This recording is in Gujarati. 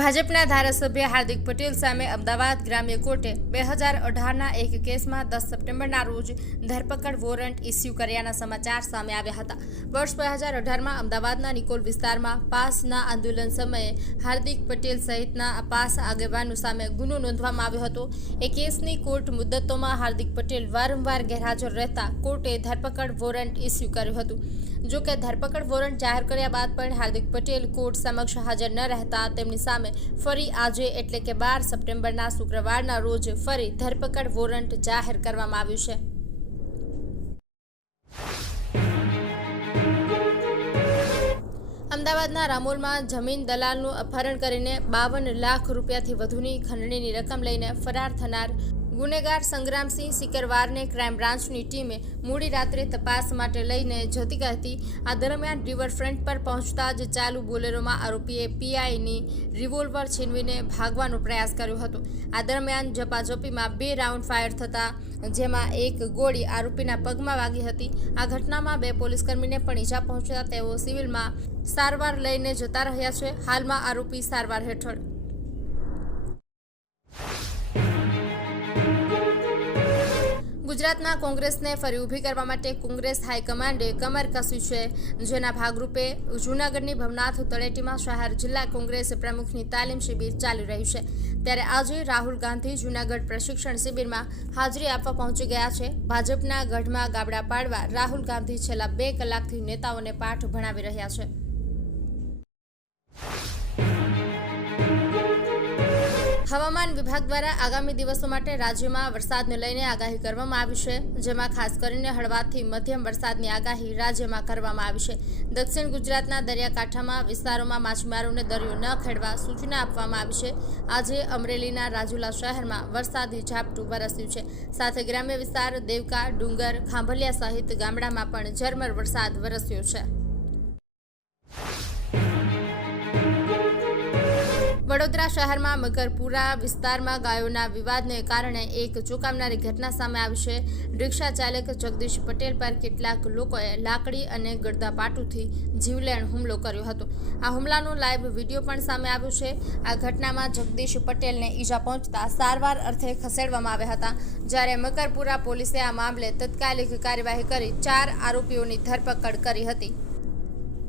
ભાજપના ધારાસભ્ય હાર્દિક પટેલ સામે અમદાવાદ ગ્રામ્ય કોર્ટે 2018ના એક કેસમાં 10 સપ્ટેમ્બરના રોજ ધરપકડ વોરંટ ઇસ્યુ કર્યાના સમાચાર સામે આવ્યા હતા। વર્ષ 2018માં અમદાવાદના નિકોલ વિસ્તારમાં પાસના આંદોલન સમયે હાર્દિક પટેલ સહિતના પાસ આગેવાનો સામે ગુનો નોંધવામાં આવ્યો હતો। એ કેસની કોર્ટ મુદ્દતોમાં હાર્દિક પટેલ વારંવાર ગેરહાજર રહેતા કોર્ટે ધરપકડ વોરંટ ઇસ્યુ કર્યું હતું। જો કે ધરપકડ વોરંટ જાહેર કર્યા બાદ પણ હાર્દિક પટેલ કોર્ટ સમક્ષ હાજર ન રહેતા તેમની સામે ફરી આજે એટલે કે 12 સપ્ટેમ્બરના શુક્રવારના રોજ ફરી ધરપકડ વોરંટ જાહેર કરવામાં આવ્યું છે। અમદાવાદના રામોલમાં જમીન દલાલનું અપહરણ કરીને 52 લાખ રૂપિયાથી વધુની ખંડણીની રકમ લઈને ફરાર થનાર ગુનેગાર સંગ્રામસિંહ સિકરવારને ક્રાઇમ બ્રાન્ચની ટીમે મોડી રાત્રે તપાસ માટે લઈને જતી હતી। આ દરમિયાન રિવરફ્રન્ટ પર પહોંચતા જ ચાલુ બોલેરોમાં આરોપીએ પીઆઈની રિવોલ્વર છીનવીને ભાગવાનો પ્રયાસ કર્યો હતો। આ દરમિયાન ઝપાઝપીમાં 2 રાઉન્ડ ફાયર થતા જેમાં એક ગોળી આરોપીના પગમાં વાગી હતી। આ ઘટનામાં 2 પોલીસકર્મીને પણ ઈજા પહોંચતા તેઓ સિવિલમાં સારવાર લઈને જતા રહ્યા છે। હાલમાં આરોપી સારવાર હેઠળ। ગુજરાતના કોંગ્રેસને ફરી ઊભી કરવા માટે કોંગ્રેસ હાઈકમાન્ડે કમર કસી છે, જેના ભાગરૂપે જૂનાગઢની ભવનાથ તળેટીમાં શહેર જિલ્લા કોંગ્રેસ પ્રમુખની તાલીમ શિબિર ચાલી રહી છે। ત્યારે આજે રાહુલ ગાંધી જૂનાગઢ પ્રશિક્ષણ શિબિરમાં હાજરી આપવા પહોંચી ગયા છે। ભાજપના ગઢમાં ગાબડા પાડવા રાહુલ ગાંધી છેલ્લા 2 કલાકથી નેતાઓને પાઠ ભણાવી રહ્યા છે। હવામાન વિભાગ દ્વારા આગામી દિવસો માટે રાજ્યમાં વરસાદને લઈને આગાહી કરવામાં આવી છે, જેમાં ખાસ કરીને હળવાથી મધ્યમ વરસાદની આગાહી રાજ્યમાં કરવામાં આવી છે। દક્ષિણ ગુજરાતના દરિયાકાંઠામાં વિસ્તારોમાં માછીમારોને દરિયો ન ખેડવા સૂચના આપવામાં આવી છે। આજે અમરેલીના રાજુલા શહેરમાં વરસાદી ઝાપટું વરસ્યું છે, સાથે ગ્રામ્ય વિસ્તાર દેવકા, ડુંગર, ખાંભલિયા સહિત ગામડામાં પણ ઝરમર વરસાદ વરસ્યો છે। વડોદરા શહેરમાં મકરપુરા વિસ્તારમાં ગાયોના વિવાદને કારણે એક ચોંકાવનારી ઘટના સામે આવી છે। રિક્ષા ચાલક જગદીશ પટેલ પર કેટલાક લોકોએ લાકડી અને ગળદાપાટુથી જીવલેણ હુમલો કર્યો હતો। આ હુમલાનો લાઈવ વિડીયો પણ સામે આવ્યો છે। આ ઘટનામાં જગદીશ પટેલને ઈજા પહોંચતા સારવાર અર્થે ખસેડવામાં આવ્યા હતા, જ્યારે મકરપુરા પોલીસે આ મામલે તાત્કાલિક કાર્યવાહી કરી 4 આરોપીઓની ધરપકડ કરી હતી।